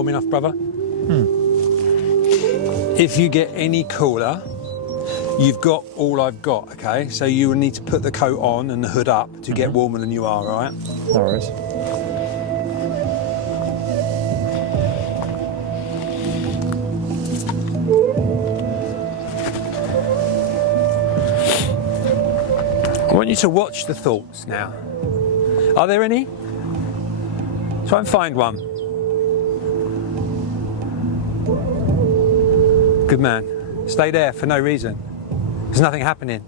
warm enough, brother? If you get any cooler, you've got all I've got, okay? So you will need to put the coat on and the hood up to get warmer than you are, all right? No worries. I want you to watch the thoughts now. Are there any? Try and find one. Good man. Stay there for no reason. There's nothing happening.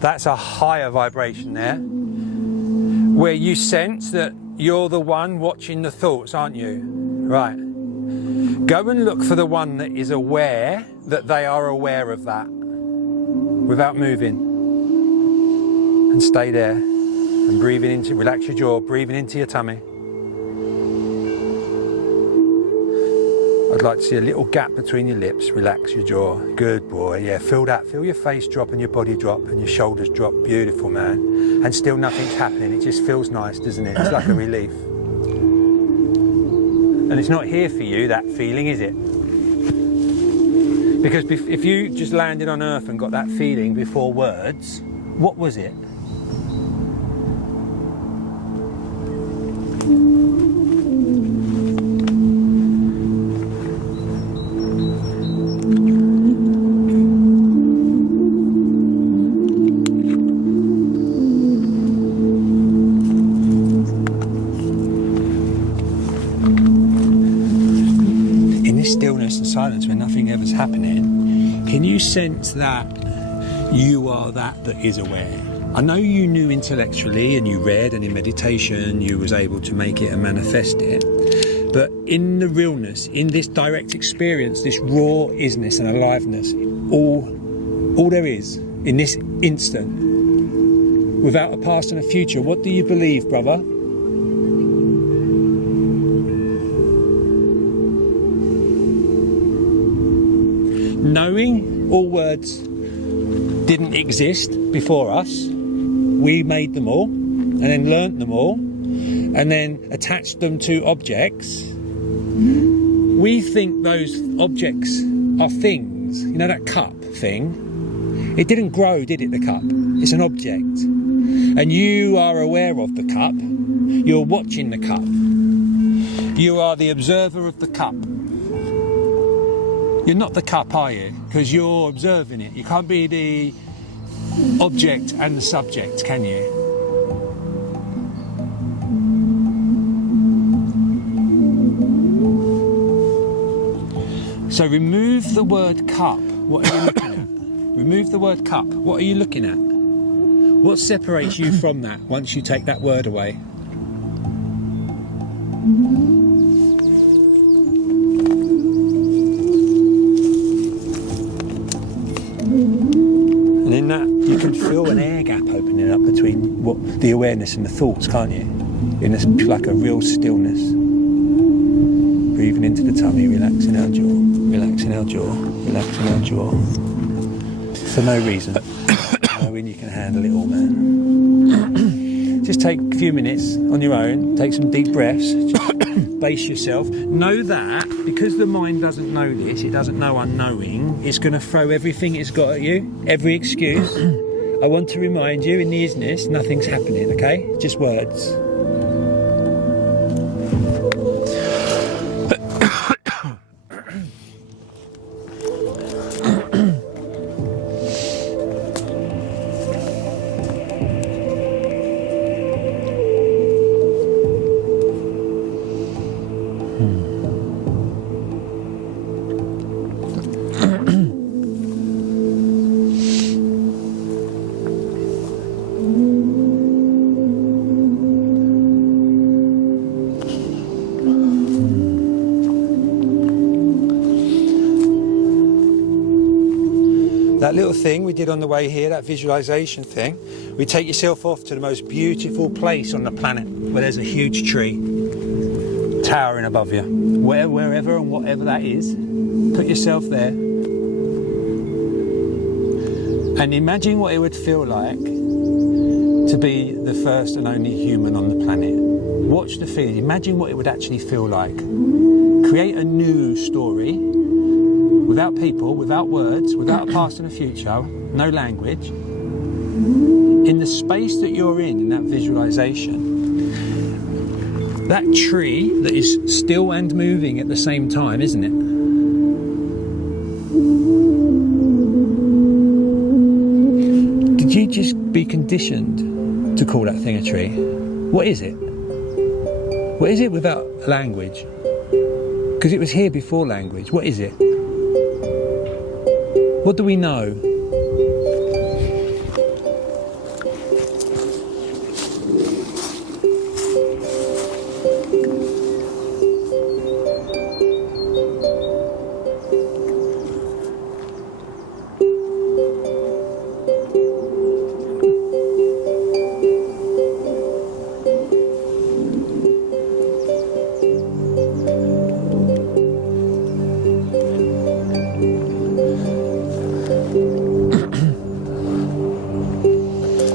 That's a higher vibration there, where you sense that you're the one watching the thoughts, aren't you? Right. Go and look for the one that is aware that they are aware of that, without moving. And stay there. And breathing into, relax your jaw, breathing into your tummy. I'd like to see a little gap between your lips. Relax your jaw. Good boy. Yeah, feel that. Feel your face drop and your body drop and your shoulders drop. Beautiful, man. And still nothing's happening. It just feels nice, doesn't it? It's like a relief. And it's not here for you, that feeling, is it? Because if you just landed on Earth and got that feeling before words, what was it? Stillness and silence when nothing ever's happening, can you sense that you are that is aware? I know you knew intellectually and you read, and in meditation you was able to make it and manifest it, but in the realness, in this direct experience, this raw isness and aliveness, all there is in this instant, without a past and a future, what do you believe, brother? Knowing all words didn't exist before us, we made them all, and then learnt them all, and then attached them to objects. We think those objects are things. You know that cup thing? It didn't grow, did it, the cup? It's an object. And you are aware of the cup. You're watching the cup. You are the observer of the cup. You're not the cup, are you? Because you're observing it. You can't be the object and the subject, can you? So remove the word cup. What are you looking at? Remove the word cup. What are you looking at? What separates you from that once you take that word away? And in that, you can feel an air gap opening up between the awareness and the thoughts, can't you? In this, like a real stillness. Breathing into the tummy, relaxing our jaw, relaxing our jaw, relaxing our jaw. For no reason. Knowing you can handle it all, man. Just take a few minutes on your own, take some deep breaths, just base yourself. Know that because the mind doesn't know this, it doesn't know unknowing, it's going to throw everything it's got at you, every excuse. I want to remind you, in the isness, nothing's happening, okay? Just words. That little thing we did on the way here, that visualization thing, we take yourself off to the most beautiful place on the planet where there's a huge tree towering above you. Wherever and whatever that is, put yourself there and imagine what it would feel like to be the first and only human on the planet. Watch the feeling, imagine what it would actually feel like. create a new story without people, without words, without a past and a future, no language. In the space that you're in that visualization, that tree that is still and moving at the same time, isn't it? Did you just be conditioned to call that thing a tree? What is it? What is it without language? Because it was here before language. What is it? What do we know?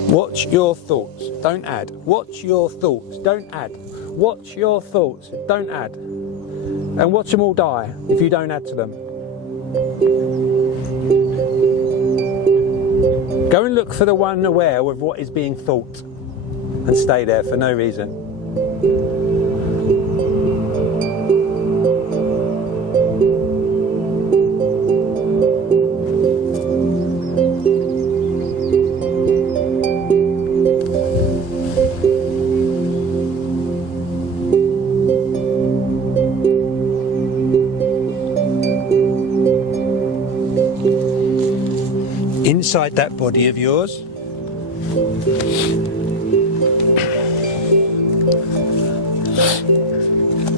Watch your thoughts, don't add. Watch your thoughts, don't add. Watch your thoughts, don't add. And watch them all die if you don't add to them. Go and look for the one aware of what is being thought and stay there for no reason. Inside that body of yours,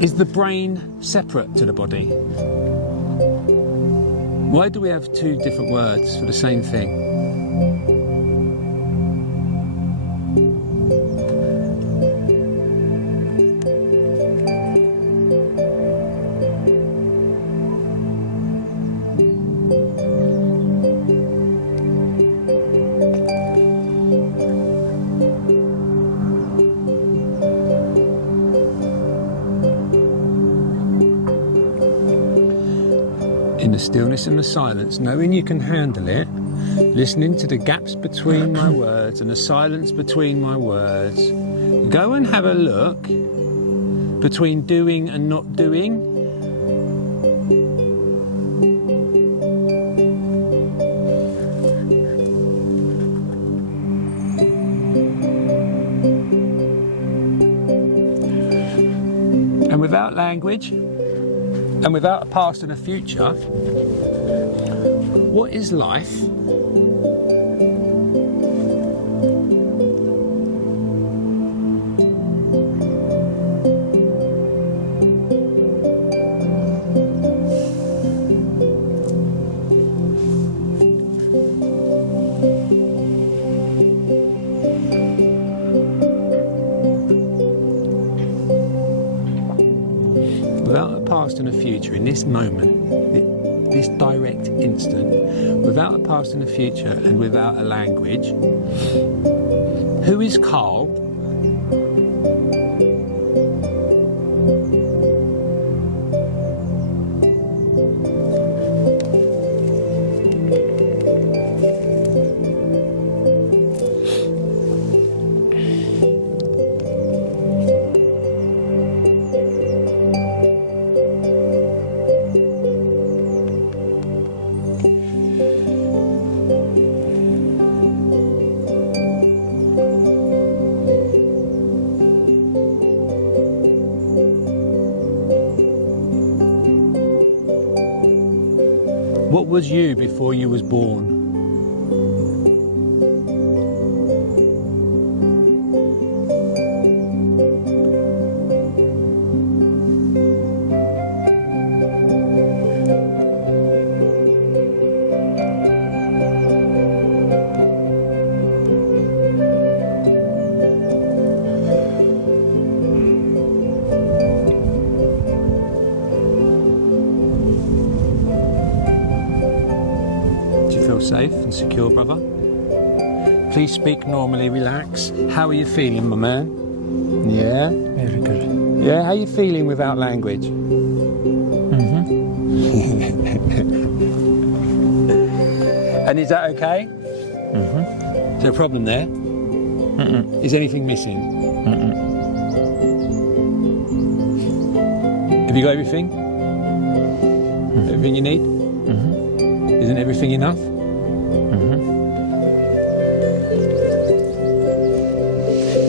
is the brain separate to the body? Why do we have two different words for the same thing? In the stillness and the silence, knowing you can handle it, listening to the gaps between my words and the silence between my words, go and have a look between doing and not doing. And without language, and without a past and a future, what is life? Without a past and a future, in this moment, this direct instant, without a past and a future and without a language, who is Karl? What was you before you was born? Safe and secure, brother. Please speak normally, relax. How are you feeling, my man? Yeah? Very good. Yeah, how are you feeling without language? is that okay? Is there a problem there? Is anything missing? Have you got everything? Everything you need? Isn't everything enough?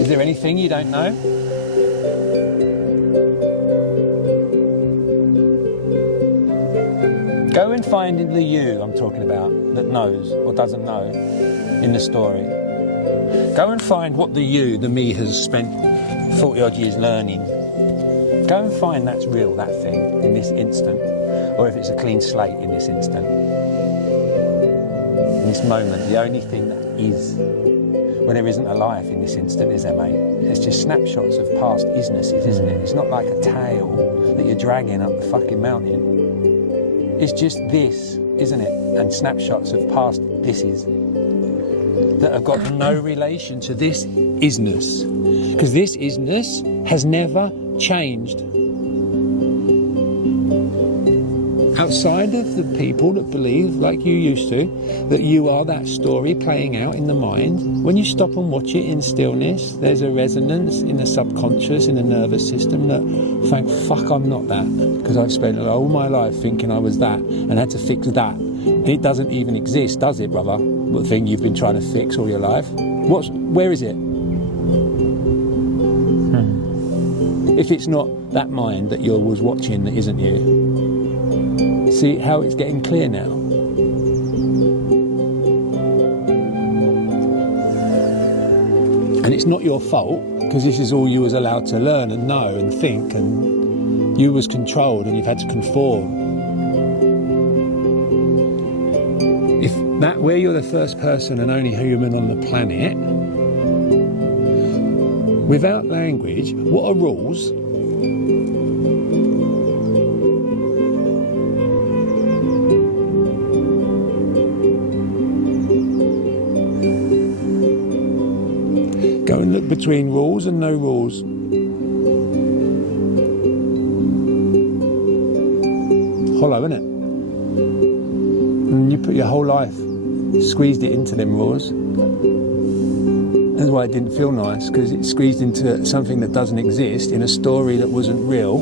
Is there anything you don't know? Go and find the you I'm talking about that knows or doesn't know in the story. Go and find what the you, the me, has spent 40 odd years learning. Go and find that's real, that thing, in this instant. Or if it's a clean slate in this instant. In this moment, the only thing that is, when there isn't a life in this instant, is there, mate? It's just snapshots of past isnesses, isn't it? It's not like a tail that you're dragging up the fucking mountain. It's just this, isn't it? And snapshots of past thises that have got no relation to this isness. Because this isness has never changed. Outside of the people that believe, like you used to, that you are that story playing out in the mind, when you stop and watch it in stillness, there's a resonance in the subconscious, in the nervous system that, thank fuck I'm not that, because I've spent all my life thinking I was that and had to fix that. It doesn't even exist, does it, brother? What thing you've been trying to fix all your life? Where is it? If it's not that mind that you was watching that isn't you. See how it's getting clear now? And it's not your fault, because this is all you was allowed to learn and know and think, and you was controlled and you've had to conform. If that where you're the first person and only human on the planet, without language, what are rules? Go and look between rules and no rules. Hollow, isn't it? And you put your whole life, squeezed it into them rules. That's why it didn't feel nice, because it squeezed into something that doesn't exist in a story that wasn't real.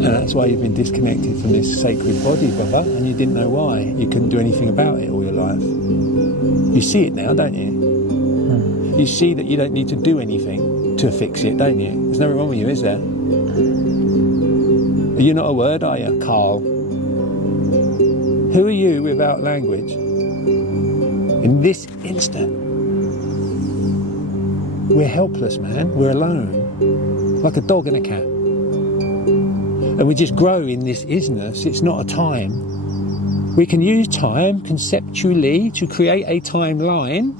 And that's why you've been disconnected from this sacred body, brother, and you didn't know why. You couldn't do anything about it all your life. You see it now, don't you? You see that you don't need to do anything to fix it, don't you? There's nothing wrong with you, is there? Are you not a word, are you, Karl? Who are you without language? In this instant, we're helpless, man. We're alone. Like a dog and a cat. And we just grow in this isness. It's not a time. We can use time conceptually to create a timeline.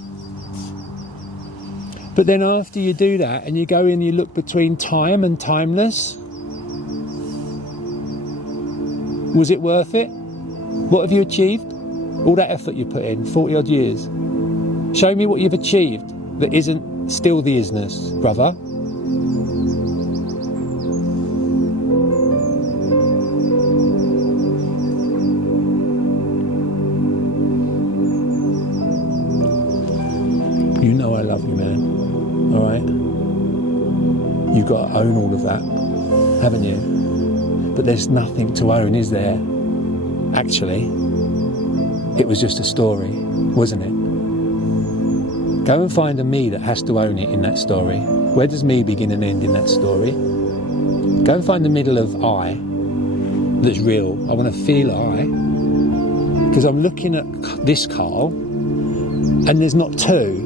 But then after you do that and you go in and you look between time and timeless, was it worth it? What have you achieved? All that effort you put in, 40 odd years. Show me what you've achieved that isn't still the isness, brother. You know I love you, man. Alright? You've got to own all of that, haven't you? But there's nothing to own, is there? Actually, it was just a story, wasn't it? Go and find a me that has to own it in that story. Where does me begin and end in that story? Go and find the middle of I that's real. I want to feel I. Because I'm looking at this Karl, and there's not two.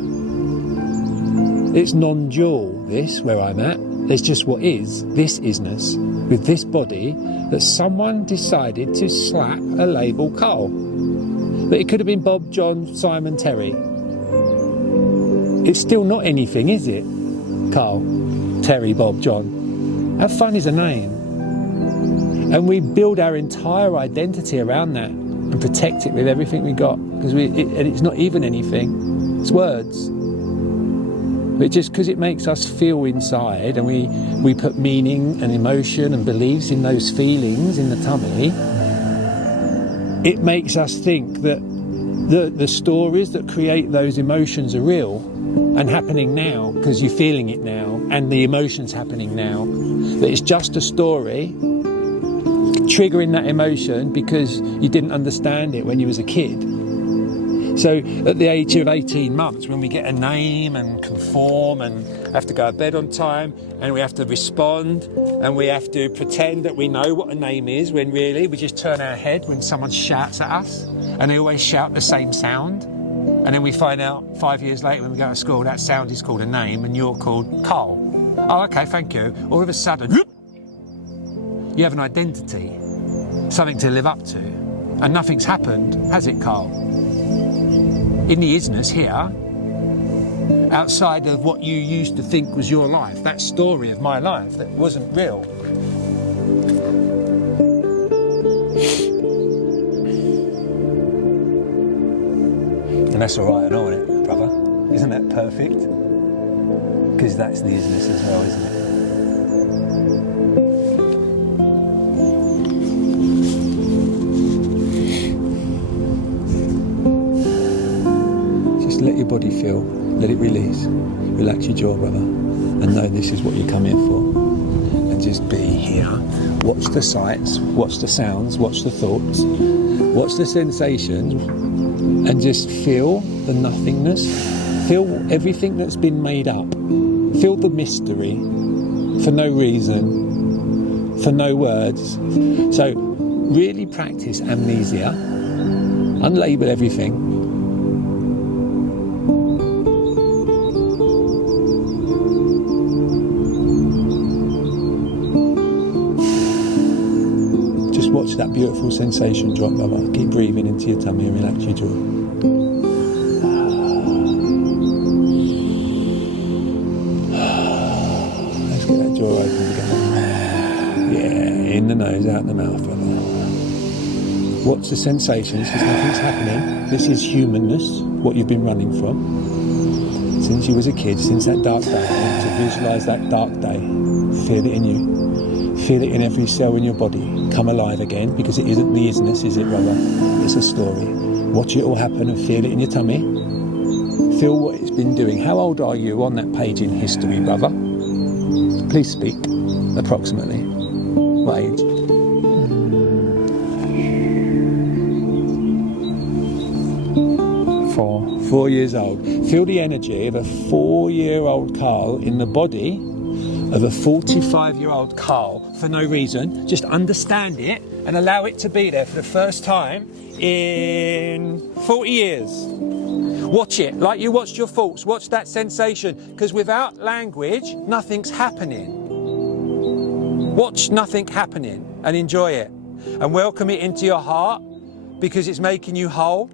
It's non-dual, this, where I'm at. There's just what is, this isness, with this body that someone decided to slap a label Karl. But it could have been Bob, John, Simon, Terry. It's still not anything, is it? Karl, Terry, Bob, John. How fun is a name? And we build our entire identity around that and protect it with everything we got. Because and it's not even anything. It's words. But just because it makes us feel inside, and we put meaning and emotion and beliefs in those feelings in the tummy, it makes us think that the stories that create those emotions are real and happening now because you're feeling it now, and the emotions happening now. That it's just a story triggering that emotion because you didn't understand it when you was a kid. So at the age of 18 months, when we get a name and conform and have to go to bed on time, and we have to respond, and we have to pretend that we know what a name is, when really we just turn our head when someone shouts at us, and they always shout the same sound. And then we find out 5 years later when we go to school, that sound is called a name and you're called Karl. Oh, okay, thank you. All of a sudden, you have an identity, something to live up to. And nothing's happened, has it, Karl? In the isness here, outside of what you used to think was your life, that story of my life that wasn't real. And that's all right and all, isn't it, brother? Isn't that perfect? Because that's the isness as well, isn't it? Just let your body feel, let it release. Relax your jaw, brother, and know this is what you come here for. And just be here. Watch the sights, watch the sounds, watch the thoughts, watch the sensations, and just feel the nothingness. Feel everything that's been made up. Feel the mystery for no reason, for no words. So really practice amnesia. Unlabel everything. Just watch that beautiful sensation drop, brother. Keep breathing into your tummy and relax your jaw. Let's get that jaw open again. Yeah, in the nose, out the mouth, brother. Watch the sensations, because nothing's happening. This is humanness, what you've been running from. Since you was a kid, since that dark day, to visualise that dark day. Feel it in you. Feel it in every cell in your body. Come alive again, because it isn't the isness, is it, brother? It's a story. Watch it all happen and feel it in your tummy. Feel what it's been doing. How old are you on that page in history, brother? Please speak, approximately. What age? 4. 4 years old. Feel the energy of a 4-year-old Karl in the body of a 45-year-old Karl for no reason. Just understand it and allow it to be there for the first time in 40 years. Watch it like you watched your thoughts. Watch that sensation, because without language, nothing's happening. Watch nothing happening and enjoy it. And welcome it into your heart, because it's making you whole.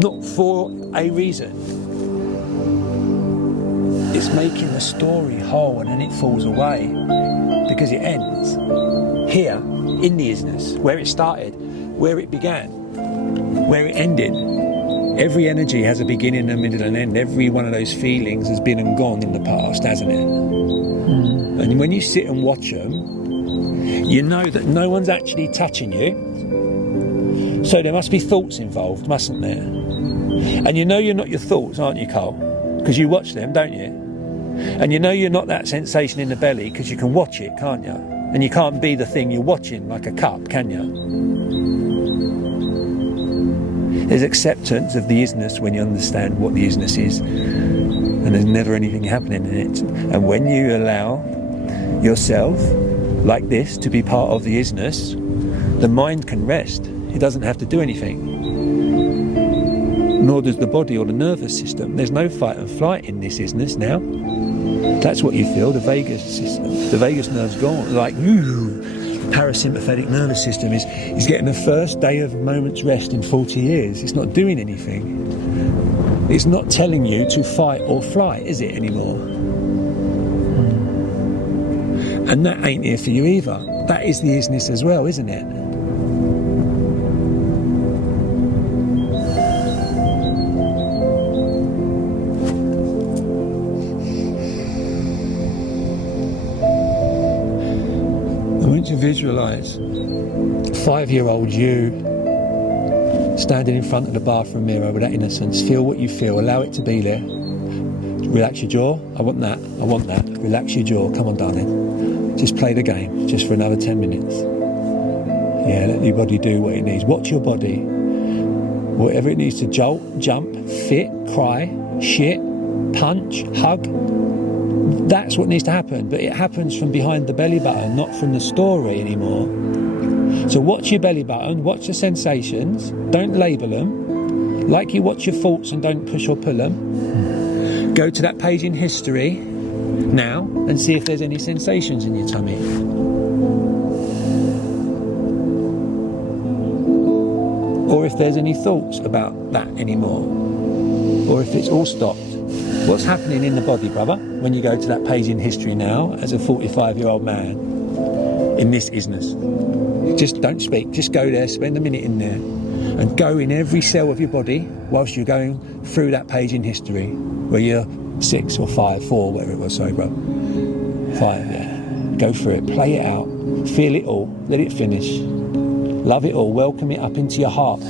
Not for a reason. It's making the story whole, and then it falls away because it ends here in the isness, where it started, where it began, where it ended. Every energy has a beginning, a middle and end. Every one of those feelings has been and gone in the past, hasn't it? And when you sit and watch them, you know that no one's actually touching you. So there must be thoughts involved, mustn't there? And you know you're not your thoughts, aren't you, Karl? Because you watch them, don't you? And you know you're not that sensation in the belly because you can watch it, can't you? And you can't be the thing you're watching, like a cup, can you? There's acceptance of the isness when you understand what the isness is. And there's never anything happening in it. And when you allow yourself, like this, to be part of the isness, the mind can rest. It doesn't have to do anything. Nor does the body or the nervous system. There's no fight and flight in this isness now. That's what you feel, the vagus system. The vagus nerve's gone, like, parasympathetic nervous system is getting the first day of a moment's rest in 40 years. It's not doing anything. It's not telling you to fight or flight, is it, anymore? And that ain't here for you either. That is the isness as well, isn't it? want you to visualise 5-year-old you standing in front of the bathroom mirror with that innocence. Feel what you feel, allow it to be there. Relax your jaw. I want that. Relax your jaw. Come on, darling. Just play the game, just for another 10 minutes. Yeah, let your body do what it needs. Watch your body. Whatever it needs to jolt, jump, fit, cry, shit, punch, hug. That's what needs to happen. But it happens from behind the belly button, not from the story anymore. So watch your belly button, watch the sensations. Don't label them. Like you watch your thoughts and don't push or pull them. Go to that page in history now and see if there's any sensations in your tummy. Or if there's any thoughts about that anymore. Or if it's all stopped. What's happening in the body, brother, when you go to that page in history now as a 45-year-old man in this isness? Just don't speak, just go there, spend a minute in there and go in every cell of your body whilst you're going through that page in history where you're 6 or 5, 4, whatever it was, sorry bro. 5, yeah. Go through it, play it out, feel it all, let it finish. Love it all, welcome it up into your heart.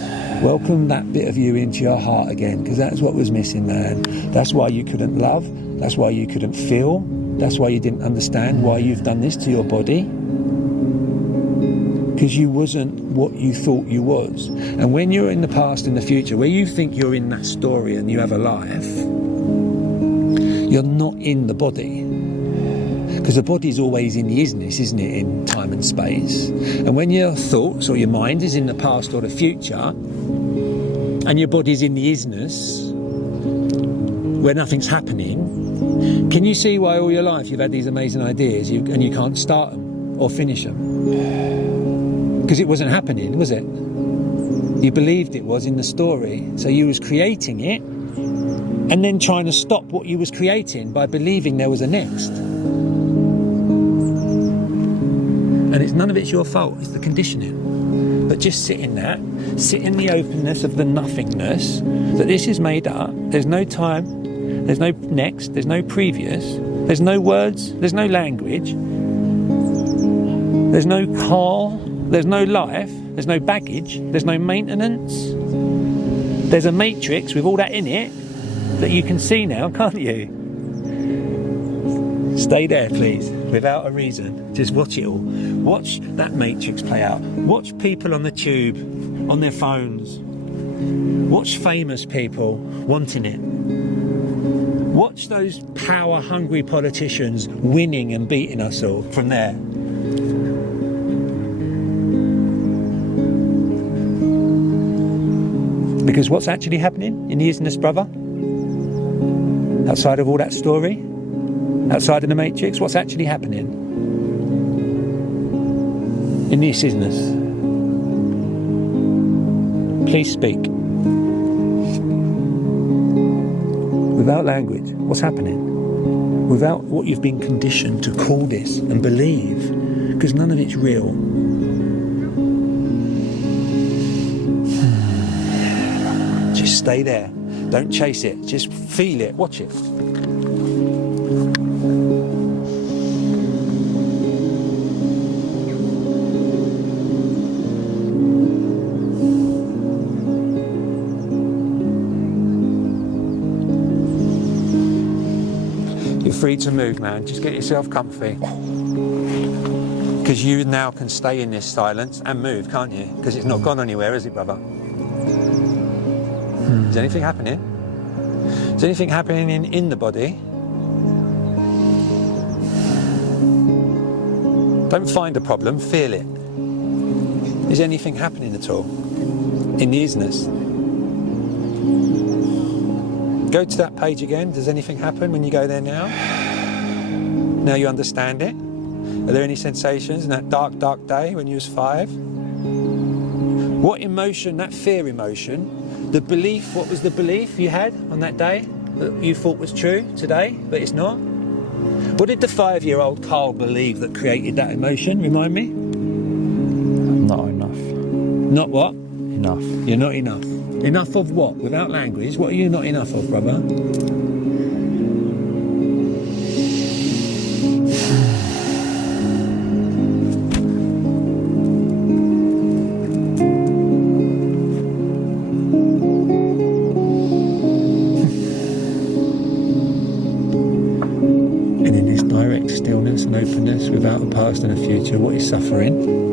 Welcome that bit of you into your heart again, because that's what was missing, man. That's why you couldn't love, that's why you couldn't feel, that's why you didn't understand why you've done this to your body. Because you wasn't what you thought you was. And when you're in the past and the future, where you think you're in that story and you have a life, you're not in the body. Because the body's always in the isness, isn't it, in time and space. And when your thoughts or your mind is in the past or the future, and your body's in the isness, where nothing's happening, can you see why all your life you've had these amazing ideas and you can't start them or finish them? Because it wasn't happening, was it? You believed it was in the story, so you was creating it and then trying to stop what you was creating by believing there was a next. And it's none of it's your fault, it's the conditioning. But just sit in that, sit in the openness of the nothingness, that this is made up, there's no time, there's no next, there's no previous, there's no words, there's no language, there's no Karl, there's no life, there's no baggage, there's no maintenance. There's a matrix with all that in it that you can see now, can't you? Stay there, please, without a reason. Just watch it all. Watch that matrix play out. Watch people on the tube, on their phones. Watch famous people wanting it. Watch those power-hungry politicians winning and beating us all from there. Because what's actually happening in the isness, brother? Outside of all that story? Outside of the matrix, what's actually happening in this isness? Please speak. Without language, what's happening? Without what you've been conditioned to call this and believe, because none of it's real. Just stay there. Don't chase it. Just feel it. Watch it. Free to move, man. Just get yourself comfy, because you now can stay in this silence and move, can't you? Because it's not gone anywhere, is it, brother? Is anything happening? Is anything happening in the body? Don't find a problem, feel it. Is anything happening at all in the isness? Go to that page again. Does anything happen when you go there now? Now you understand it? Are there any sensations in that dark, dark day when you was 5? What emotion, that fear emotion, the belief, what was the belief you had on that day that you thought was true today, but it's not? What did the 5-year-old Karl believe that created that emotion? Remind me? Not enough. Not what? Enough. You're not enough. Enough of what? Without language, what are you not enough of, brother? openness, without a past and a future, what is suffering?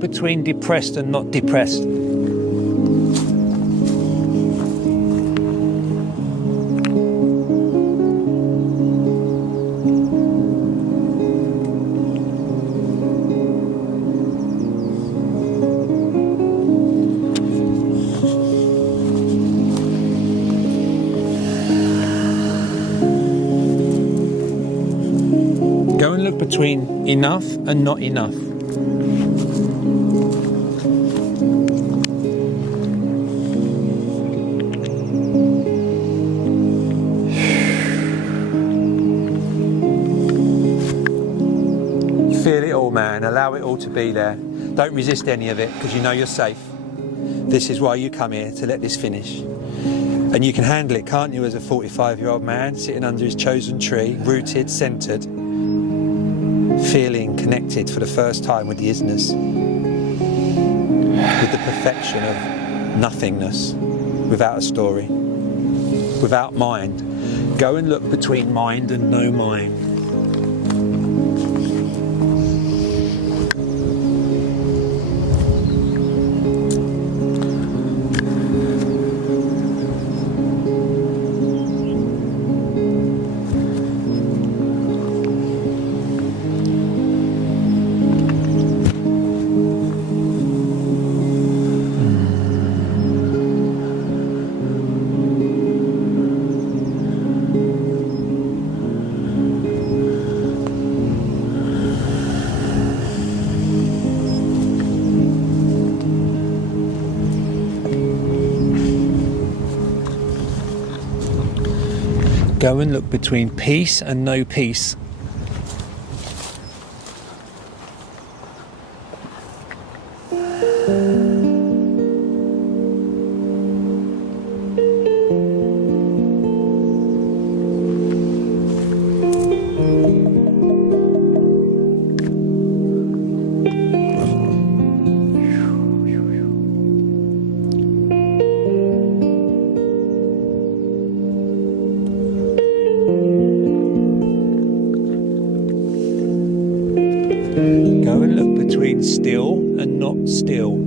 Between depressed and not depressed. Go and look between enough and not enough. Feel it all, man. Allow it all to be there. Don't resist any of it, because you know you're safe. This is why you come here, to let this finish. And you can handle it, can't you, as a 45-year-old man sitting under his chosen tree, rooted, centred, feeling connected for the first time with the isness, with the perfection of nothingness, without a story, without mind. Go and look between mind and no mind. Go and look between peace and no peace. Go and look between still and not still.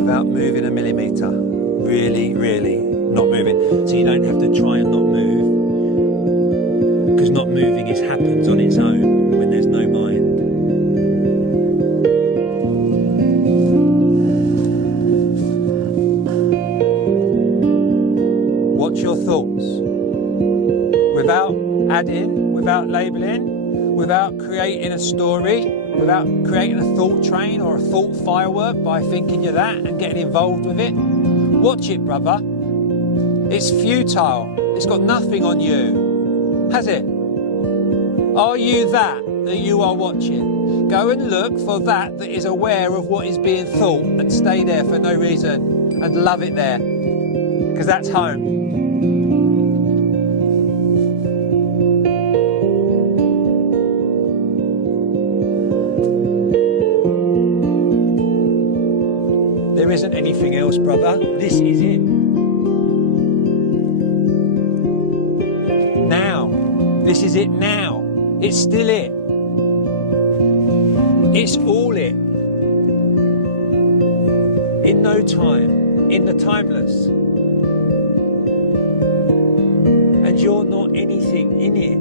Without moving a millimetre, really not moving. So you don't have to try and not move, because not moving happens on its own when there's no mind. Watch your thoughts, without adding, without labelling, without creating a story, without creating a thought train or a thought firework by thinking you're that and getting involved with it. Watch it, brother. It's futile. It's got nothing on you, has it? Are you that you are watching? Go and look for that is aware of what is being thought, and stay there for no reason and love it there, because that's home. There isn't anything else, brother. This is it. Now. This is it now. It's still it. It's all it. In no time. In the timeless. And you're not anything in it.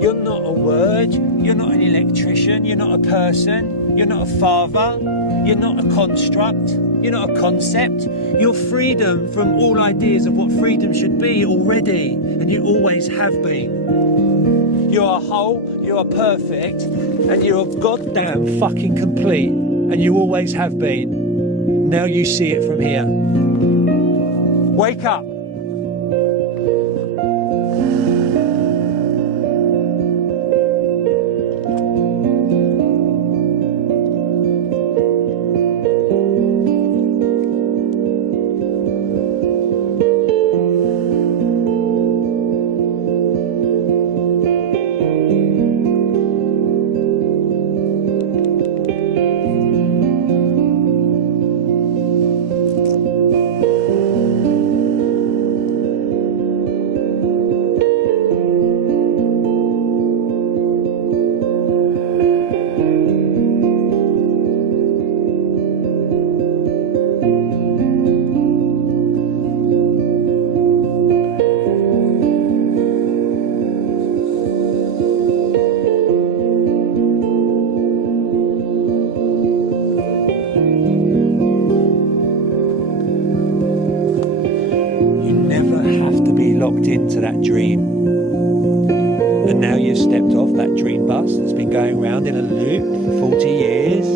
You're not a word. You're not an electrician. You're not a person. You're not a father. You're not a construct. You're not a concept. You're freedom from all ideas of what freedom should be already. And you always have been. You are whole, you are perfect, and you are goddamn fucking complete. And you always have been. Now you see it from here. Wake up. Locked into that dream, and now you've stepped off that dream bus that's been going round in a loop for 40 years.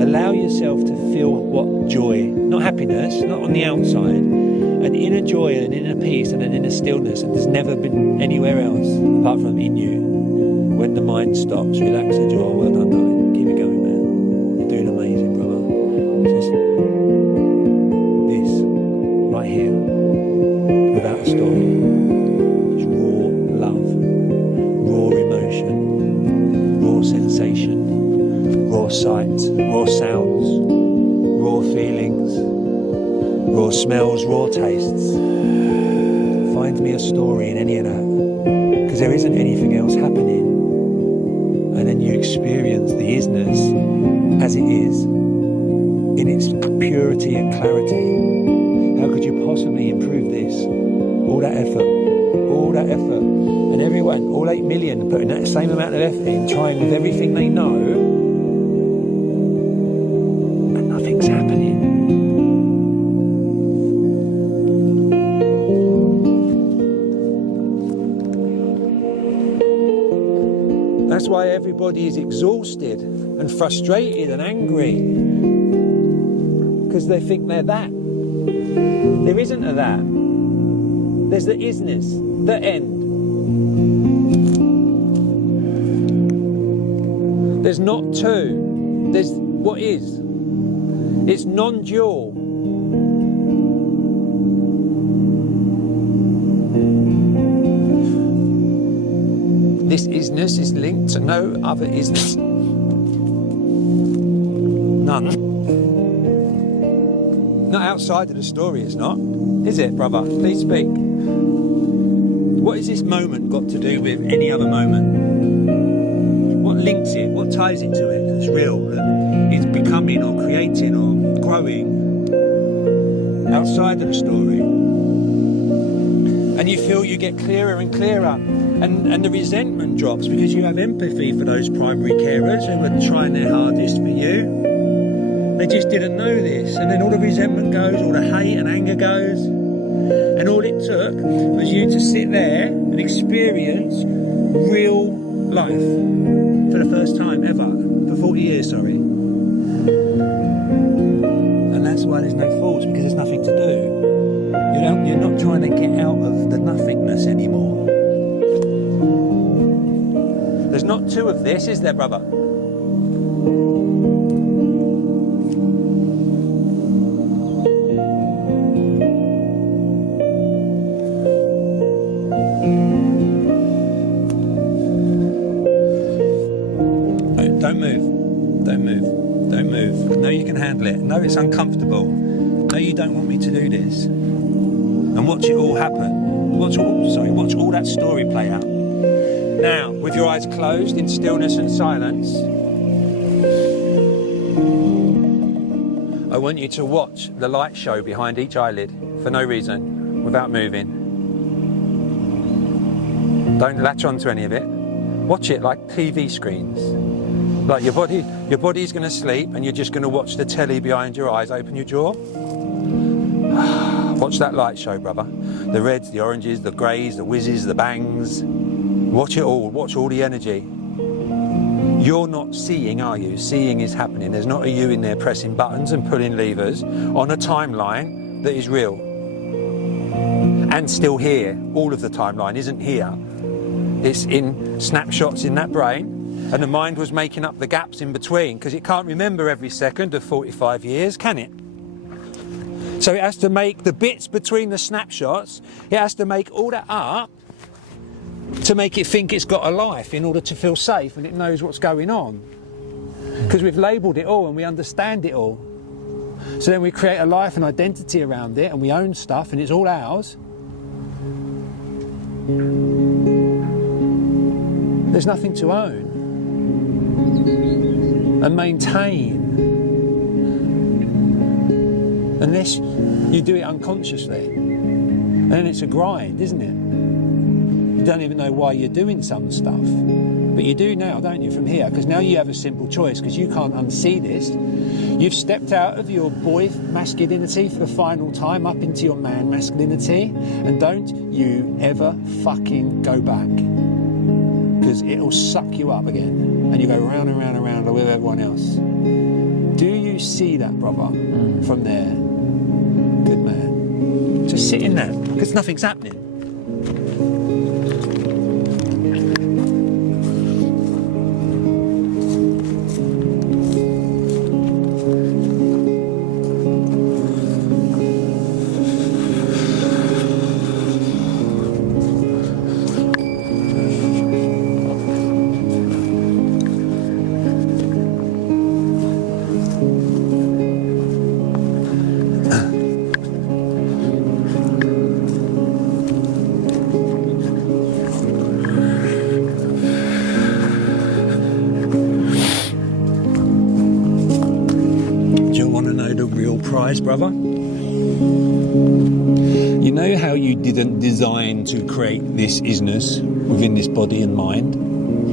Allow yourself to feel what joy, not happiness, not on the outside, an inner joy and an inner peace and an inner stillness that there's never been anywhere else apart from in you. When the mind stops, relax the jaw. Well done, darling. Keep it going, man. You're doing amazing, brother. Just this right here. Without a story. It's raw love, raw emotion, raw sensation, raw sight, raw sounds, raw feelings, raw smells, raw tastes. Find me a story in any of that, because there isn't anything else happening. And then you experience the isness as it is, in its purity and clarity. How could you possibly improve this? All that effort, and everyone, all 8 million, putting that same amount of effort in, trying with everything they know, and nothing's happening. That's why everybody is exhausted and frustrated and angry, because they think they're that. There isn't a that. There's the isness, the end. There's not two. There's what is. It's non-dual. This isness is linked to no other isness. None. Not outside of the story, it's not. Is it, brother? Please speak. What has this moment got to do with any other moment? What links it? What ties it to it that's real, that it's becoming or creating or growing outside of the story? And you feel you get clearer and clearer, and the resentment drops because you have empathy for those primary carers who are trying their hardest for you. They just didn't know this, and then all the resentment goes, all the hate and anger goes, and all it took was you to sit there and experience real life for the first time ever, for 40 years, sorry. And that's why there's no faults, because there's nothing to do. You're not trying to get out of the nothingness anymore. There's not two of this, is there, brother? Don't move. Don't move. I know you can handle it. No, it's uncomfortable. No, you don't want me to do this. And watch it all happen. Watch all that story play out. Now, with your eyes closed in stillness and silence, I want you to watch the light show behind each eyelid for no reason, without moving. Don't latch onto any of it. Watch it like TV screens. Like your body's going to sleep and you're just going to watch the telly behind your eyes. Open your jaw. Watch that light show, brother. The reds, the oranges, the greys, the whizzes, the bangs. Watch it all. Watch all the energy. You're not seeing, are you? Seeing is happening. There's not a you in there pressing buttons and pulling levers on a timeline that is real. And still here. All of the timeline isn't here. It's in snapshots in that brain. And the mind was making up the gaps in between because it can't remember every second of 45 years, can it? So it has to make the bits between the snapshots, it has to make all that up to make it think it's got a life in order to feel safe and it knows what's going on. Because we've labelled it all and we understand it all. So then we create a life and identity around it and we own stuff and it's all ours. There's nothing to own and maintain unless you do it unconsciously, and then it's a grind, isn't it? You don't even know why you're doing some stuff, but you do now, don't you, from here, because now you have a simple choice because you can't unsee this. You've stepped out of your boy masculinity for the final time up into your man masculinity, and don't you ever fucking go back, because it'll suck you up again and you go round and round and round with everyone else. Do you see that, brother, from there? Good man. Just sit in that, because nothing's happening. Brother, you know how you didn't design to create this isness within this body and mind?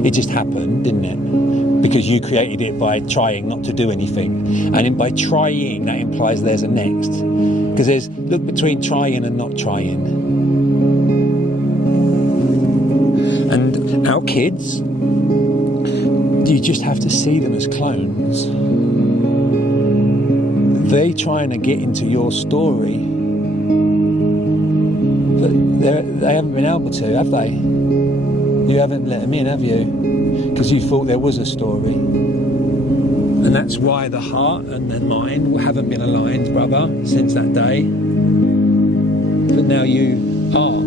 It just happened, didn't it? Because you created it by trying not to do anything, and by trying that implies there's a next, because there's look between trying and not trying. And our kids, you just have to see them as clones. They're trying to get into your story, but they haven't been able to, have they? You haven't let them in, have you? Because you thought there was a story. And that's why the heart and the mind haven't been aligned, brother, since that day. But now you are.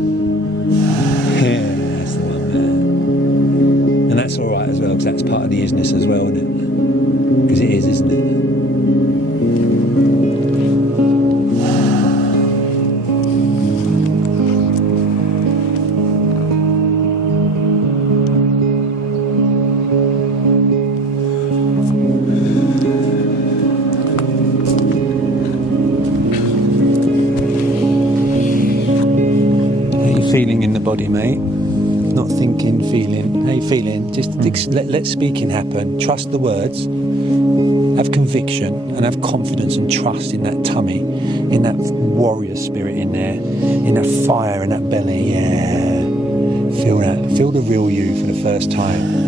Yeah, that's the one, man. And that's all right as well, because that's part of the isness as well, isn't it? Because it is, isn't it? Feeling in the body, mate. Not thinking, feeling. How you feeling? Just let speaking happen. Trust the words. Have conviction and have confidence and trust in that tummy, in that warrior spirit in there, in that fire in that belly. Yeah. Feel that. Feel the real you for the first time.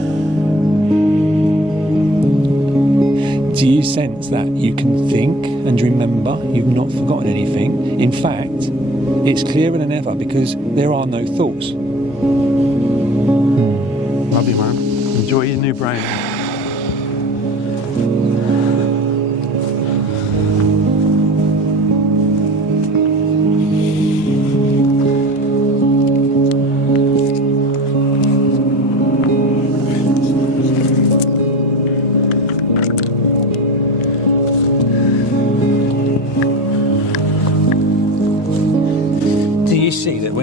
Do you sense that you can think and remember? You've not forgotten anything. In fact, it's clearer than ever because there are no thoughts. Love you, man. Enjoy your new brain.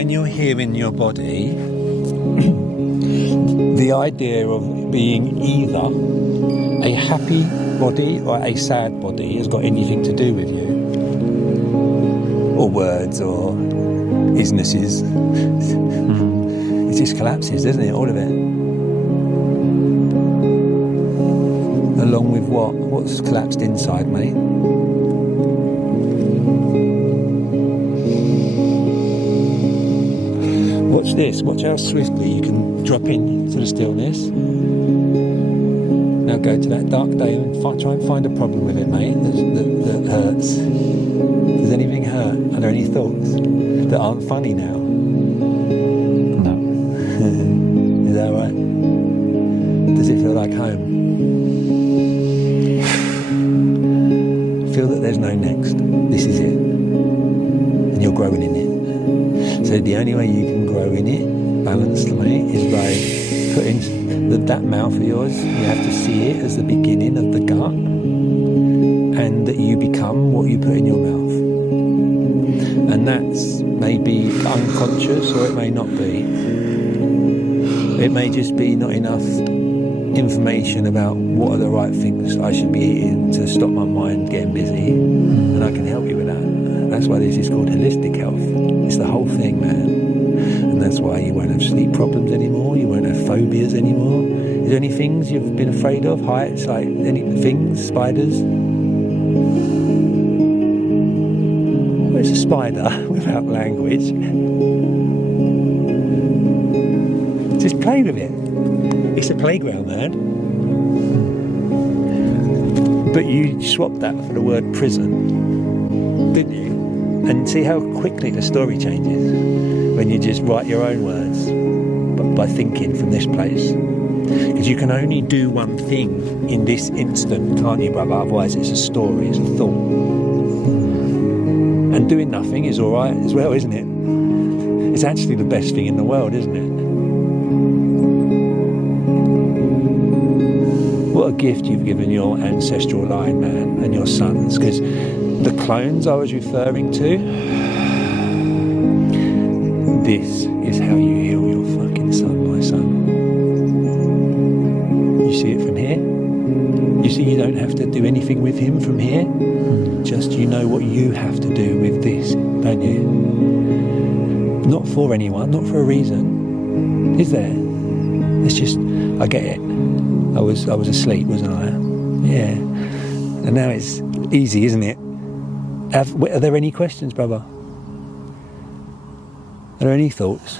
when you're here in your body, the idea of being either a happy body or a sad body has got anything to do with you, or words or isnesses. It just collapses, doesn't it? All of it. Along with what? What's collapsed inside, mate? Watch this. Watch how swiftly you can drop into the stillness. Now go to that dark day and try and find a problem with it, mate, that hurts. Does anything hurt? Are there any thoughts that aren't funny now? No. Is that right? Does it feel like home? Feel that there's no next. This is it. And you're growing in it. So the only way you can grow in it, balanced, mate, is by putting that mouth of yours, you have to see it as the beginning of the gut, and that you become what you put in your mouth. And that's maybe unconscious, or it may not be. It may just be not enough information about what are the right things I should be eating to stop my mind getting busy, and I can help you with that. That's why this is called holistic health. It's the whole thing, man. And that's why you won't have sleep problems anymore, you won't have phobias anymore. Is there any things you've been afraid of? Heights, like any things, spiders? Well, it's a spider without language. Just play with it. It's a playground, man. But you swapped that for the word prison, didn't you? And see how quickly the story changes when you just write your own words, but by thinking from this place. Because you can only do one thing in this instant, can't you, brother? Otherwise it's a story, it's a thought. And doing nothing is alright as well, isn't it? It's actually the best thing in the world, isn't it? What a gift you've given your ancestral line, man, and your sons. Because the clones I was referring to, this is how you heal your fucking son, my son. You see it from here? You see you don't have to do anything with him from here? Just you know what you have to do with this, don't you? Not for anyone, not for a reason. Is there? It's just, I get it. I was asleep, wasn't I? Yeah. And now it's easy, isn't it? Are there any questions, brother? Are there any thoughts?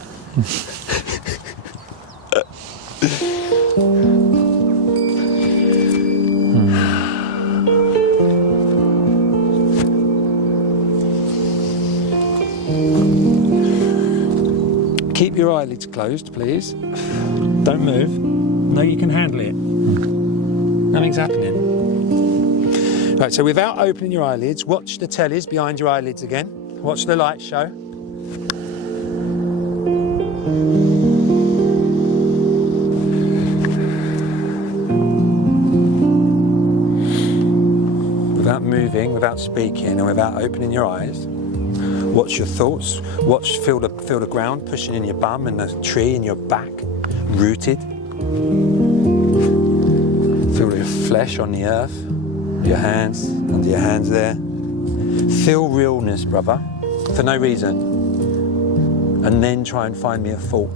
Keep your eyelids closed, please. Don't move. No, you can handle it. Nothing's happening. Right, so without opening your eyelids, watch the tellies behind your eyelids again. Watch the light show. Without moving, without speaking, and without opening your eyes, watch your thoughts. Feel the ground pushing in your bum and the tree in your back, rooted. Feel your flesh on the earth, your hands, under your hands there. Feel realness, brother, for no reason. And then try and find me a fault.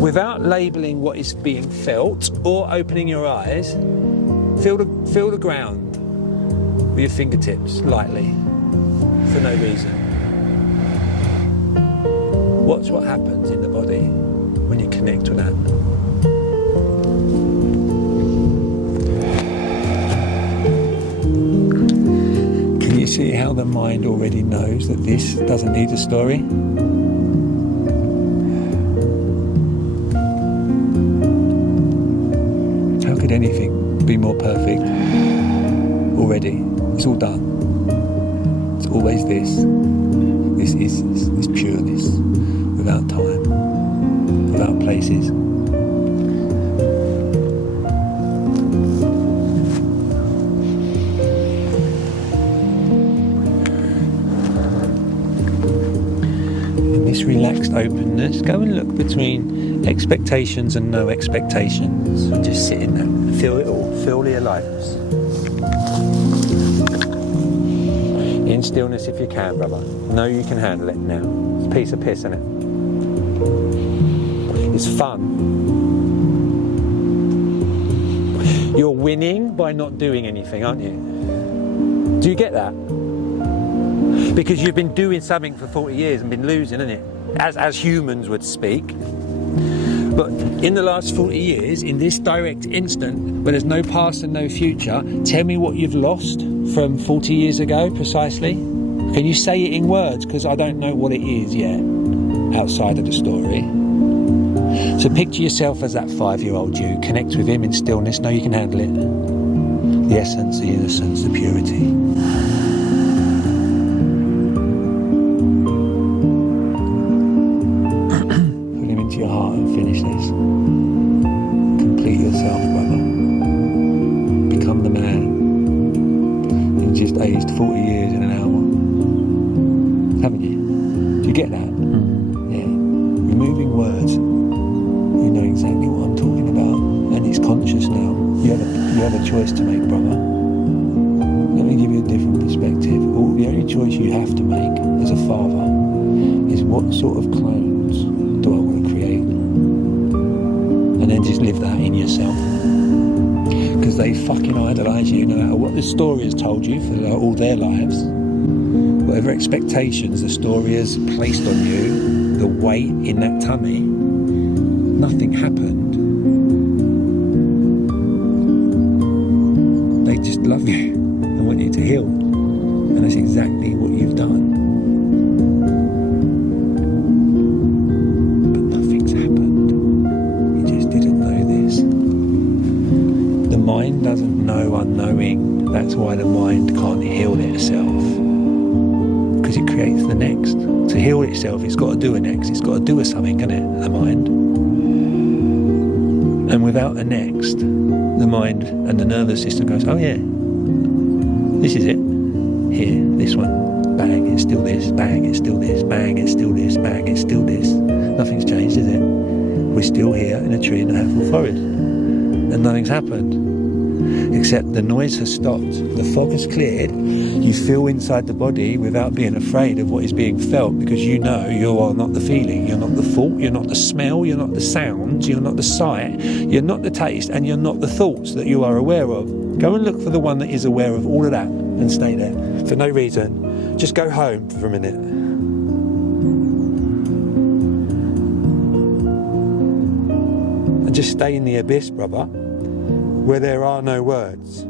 Without labelling what is being felt or opening your eyes, feel the ground with your fingertips lightly, for no reason. Watch what happens in the body when you connect with that. Can you see how the mind already knows that this doesn't need a story? How could anything be more perfect already? It's all done. It's always this. This is this pureness, without time, without places. this relaxed openness. Go and look between expectations and no expectations. Just sit in that. Feel it all. Feel the aliveness. In stillness if you can, brother. Know you can handle it now. It's a piece of piss, isn't it? It's fun. You're winning by not doing anything, aren't you? Do you get that? Because you've been doing something for 40 years and been losing, isn't it? As humans would speak. But in the last 40 years, in this direct instant, where there's no past and no future, tell me what you've lost from 40 years ago, precisely. Can you say it in words? Because I don't know what it is yet, outside of the story. So picture yourself as that 5-year-old you. Connect with him in stillness. Know you can handle it. The essence, the innocence, the purity. Your heart and finish this. Complete yourself, brother. Become the man. You've just aged 40 years in an hour. Haven't you? Do you get that? Yeah. Removing words. You know exactly what I'm talking about. And it's conscious now. You have a choice to make, brother. Let me give you a different perspective. The only choice you have to make as a father is what sort of clones do I want to create, and then just live that in yourself, because they fucking idolise you no matter what the story has told you for all their lives. Whatever expectations the story has placed on you, the weight in that tummy, nothing happened. They just love you and want you to heal, and that's exactly what you've done. Mind doesn't know unknowing. That's why the mind can't heal itself, because it creates the next. To heal itself, it's got to do a next. It's got to do a something, isn't it? The mind. And without a next, the mind and the nervous system goes, oh yeah, this is it. Here, this one. Bang, it's still this. Bang, it's still this. Bang, it's still this. Bang, it's still this. Nothing's changed, is it? We're still here in a tree in the Hatfield Forest, and nothing's happened. Except the noise has stopped, the fog has cleared, you feel inside the body without being afraid of what is being felt, because you know you are not the feeling, you're not the thought, you're not the smell, you're not the sounds, you're not the sight, you're not the taste, and you're not the thoughts that you are aware of. Go and look for the one that is aware of all of that and stay there for no reason. Just go home for a minute. And just stay in the abyss, brother, where there are no words.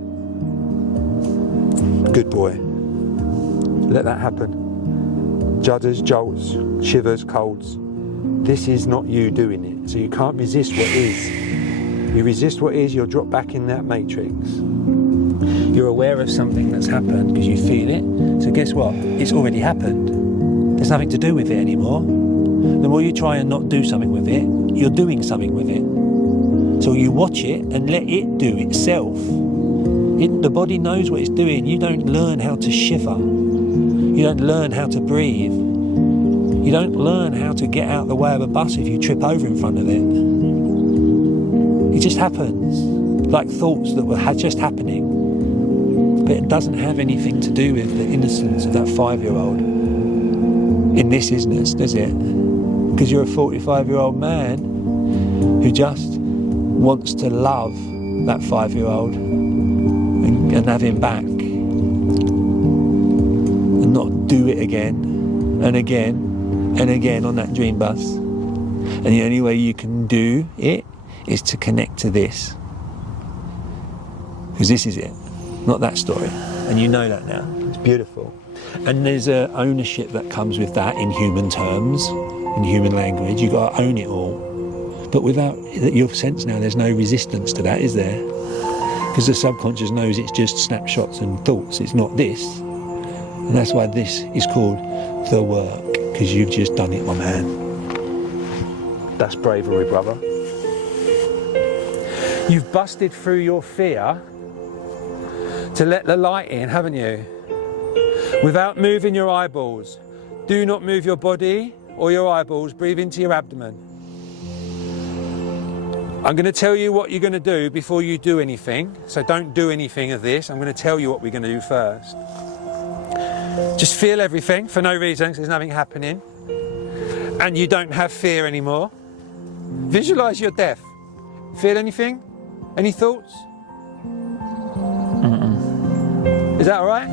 Good boy. Let that happen. Judders, jolts, shivers, colds. This is not you doing it, so you can't resist what is. You resist what is, you'll drop back in that matrix. You're aware of something that's happened because you feel it, so guess what? It's already happened. There's nothing to do with it anymore. The more you try and not do something with it, you're doing something with it. So you watch it and let it do itself. The body knows what it's doing. You don't learn how to shiver. You don't learn how to breathe. You don't learn how to get out of the way of a bus if you trip over in front of it. It just happens, like thoughts that were just happening. But it doesn't have anything to do with the innocence of that 5-year-old in this isness, does it? Because you're a 45-year-old man who just wants to love that 5-year-old and have him back, and not do it again and again and again on that dream bus. And the only way you can do it is to connect to this, because this is it, not that story, and you know that now. It's beautiful. And there's a ownership that comes with that in human terms, in human language. You've got to own it all. But without your sense now, there's no resistance to that, is there? Because the subconscious knows it's just snapshots and thoughts, it's not this. And that's why this is called the work, because you've just done it, my man. That's bravery, brother. You've busted through your fear to let the light in, haven't you? Without moving your eyeballs. Do not move your body or your eyeballs, breathe into your abdomen. I'm going to tell you what you're going to do before you do anything. So don't do anything of this. I'm going to tell you what we're going to do first. Just feel everything for no reason, because there's nothing happening. And you don't have fear anymore. Visualize your death. Feel anything? Any thoughts? Is that all right?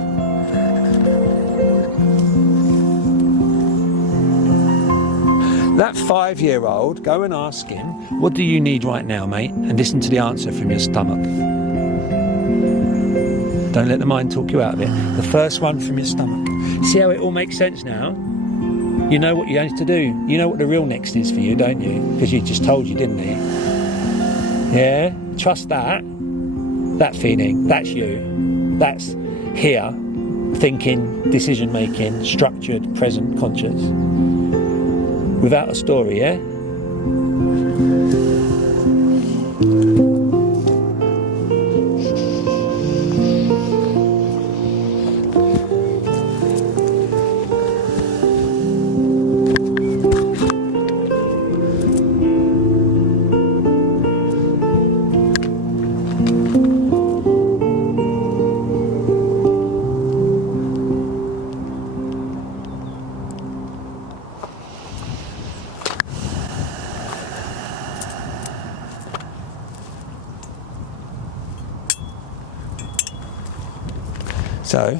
That 5-year-old, go and ask him, what do you need right now, mate? And listen to the answer from your stomach. Don't let the mind talk you out of it. The first one from your stomach. See how it all makes sense now? You know what you have to do. You know what the real next is for you, don't you? Because you just told you, didn't he? Yeah? Trust that. That feeling. That's you. That's here. Thinking, decision making, structured, present, conscious. Without a story, yeah? So,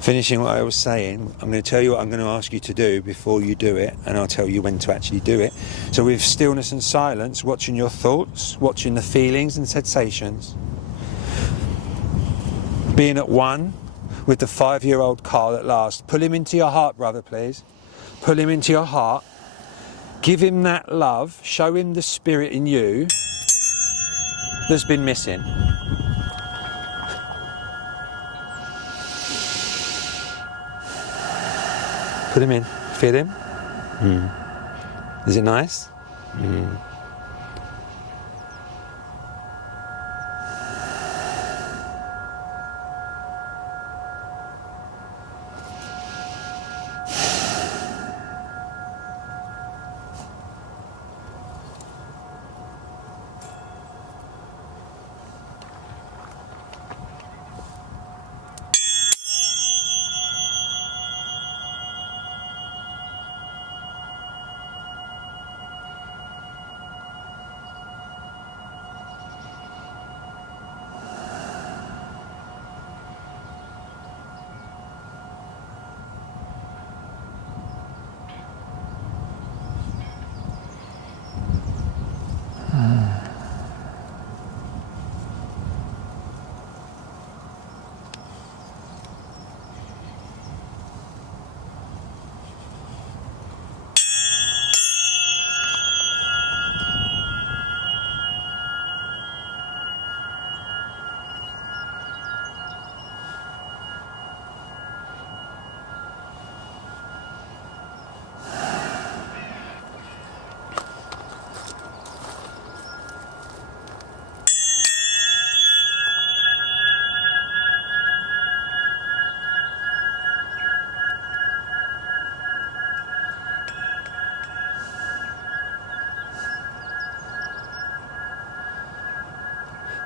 finishing what I was saying, I'm going to tell you what I'm going to ask you to do before you do it, and I'll tell you when to actually do it. So with stillness and silence, watching your thoughts, watching the feelings and sensations, being at one with the 5-year-old Karl at last. Pull him into your heart, brother, please. Pull him into your heart. Give him that love. Show him the spirit in you that's been missing. Put him in. Feel him? Is it nice?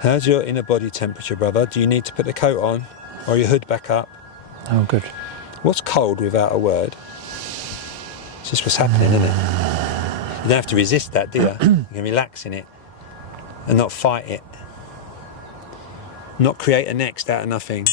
How's your inner body temperature, brother? Do you need to put the coat on or your hood back up? Oh, good. What's cold without a word? It's just what's happening, isn't it? You don't have to resist that, do you? You can relax in it and not fight it. Not create a next out of nothing.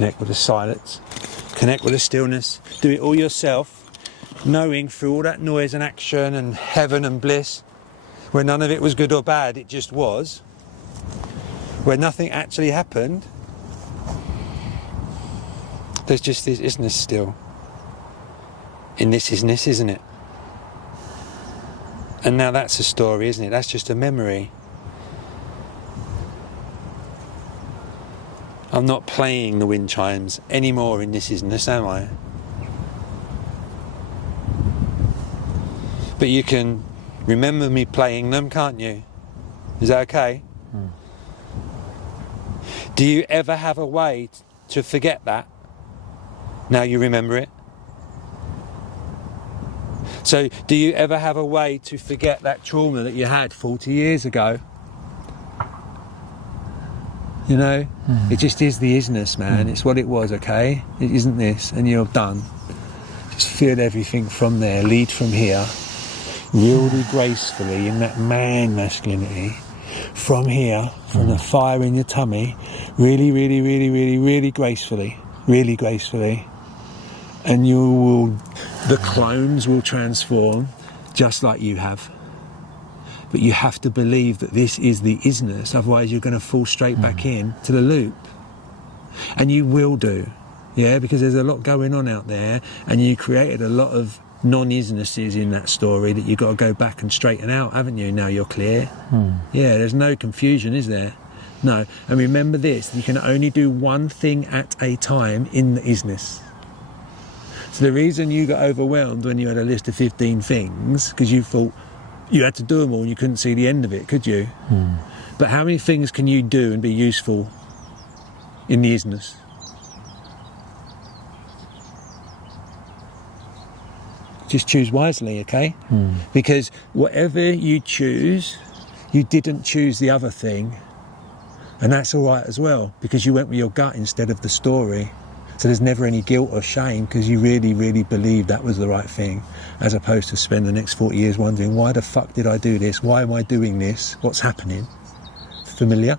Connect with the silence. Connect with the stillness. Do it all yourself, knowing through all that noise and action and heaven and bliss, where none of it was good or bad, it just was, where nothing actually happened, there's just this isness still. In this isness, isn't it? And now that's a story, isn't it? That's just a memory. I'm not playing the wind chimes anymore in this isness, am I? But you can remember me playing them, can't you? Is that okay? Do you ever have a way to forget that? Now you remember it? So do you ever have a way to forget that trauma that you had 40 years ago? You know, it just is the isness, man. It's what it was, okay? It isn't this, and you're done. Just feel everything from there, lead from here, really gracefully in that man masculinity. From here, from the fire in your tummy, really, really, really, really, really gracefully, and the clones will transform just like you have. But you have to believe that this is the isness, otherwise you're going to fall straight back in to the loop. And you will do, yeah, because there's a lot going on out there, and you created a lot of non-isnesses in that story that you've got to go back and straighten out, haven't you? Now you're clear. Yeah, there's no confusion, is there? No. And remember this, you can only do one thing at a time in the isness. So the reason you got overwhelmed when you had a list of 15 things, because you thought you had to do them all and you couldn't see the end of it, could you? But how many things can you do and be useful in the isness? Just choose wisely, okay? Because whatever you choose, you didn't choose the other thing. And that's all right as well, because you went with your gut instead of the story. So there's never any guilt or shame, because you really, really believe that was the right thing, as opposed to spend the next 40 years wondering, why the fuck did I do this? Why am I doing this? What's happening? Familiar?